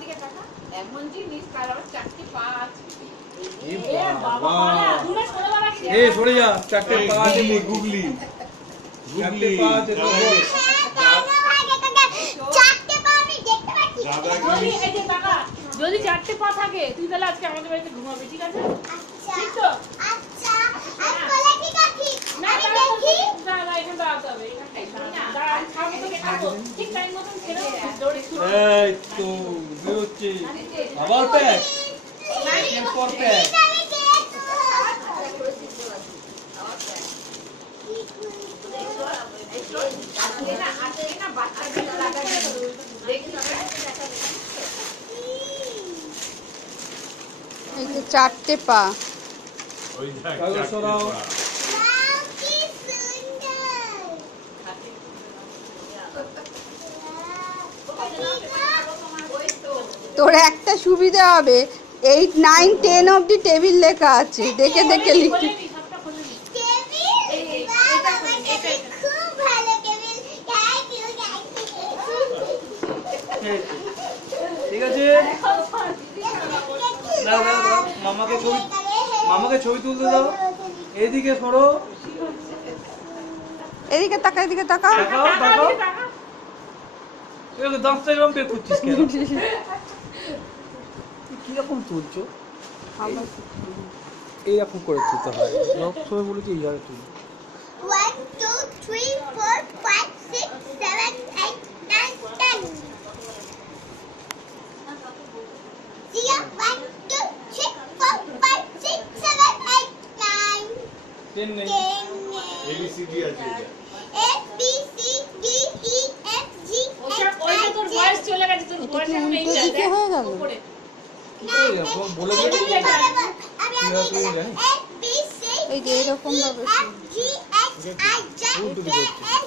দিকে তাকা এমন জিনিস তার আবার চারটি পা আছে এ বাবা তুমি সরে যা চারটে পা আছে গুগলি চারটে পা আছে তো চারটে পা আমি দেখতে পাচ্ছি যদি এই যে টাকা যদি চারটে পা থাকে তুই তাহলে আজকে আমাদের বাড়িতে ঘুমাবি ঠিক আছে আচ্ছা ঠিক তো আচ্ছা আর কোলে কি কাকি না আমি দাঁড়া, দেখি দাঁড়া, দাঁড়া, এখানে দাঁড়াতে হবে, এখানে দাঁড়া, আমি খাবো তোকে খাবো। ঠিক time মতন খেলে দৌড়ে শুরু। এই তো বেরোচ্ছে আবার প্যাক একের পর প্যাক আমি দেখো আজকে না বাচ্চাগুলো লাগাবে দেখি এই যে চারটে পা ওই কাগজ সরাও ওয়াও কি সুন্দর তোর একটা সুবিধা হবে 8, 9, 10 অবধি টেবিল লেখা আছে দেখে দেখে লিখতে খোলে নি, সবটা খোলে নি। টেবিল বাবা আমার কাছে খুব ভালো টেবিল থ্যাংক ইউ ঠিক আছে দাও দাও দাও মামাকে ছবি তুলতে দাও এইদিকে সরো এদিকে তাকা এদিকে তাকা তাকাও তাকাও এরকম দাঁতটা এরকম বের করছিস কেন কিরকম তুলছো এইরকম করে তুলতে হয় সব সময় বলেছি এইভাবে তুল 1 2 3 4 5 6 7 8 9 10 Zia 1 2 3 4 5 6 7 8 9 টেন নেই 10 এবিসিডি আছে এটা A B C D E F G ওটা H ওই I যে তোর J বয়স চলে গেছে তোর এটা বয়স কি এখন উল্টো এই দিকে জায়গায় হয়ে গেল? উপরে বলে দে A B C এই যে এরকম ভাবে F G H I J K L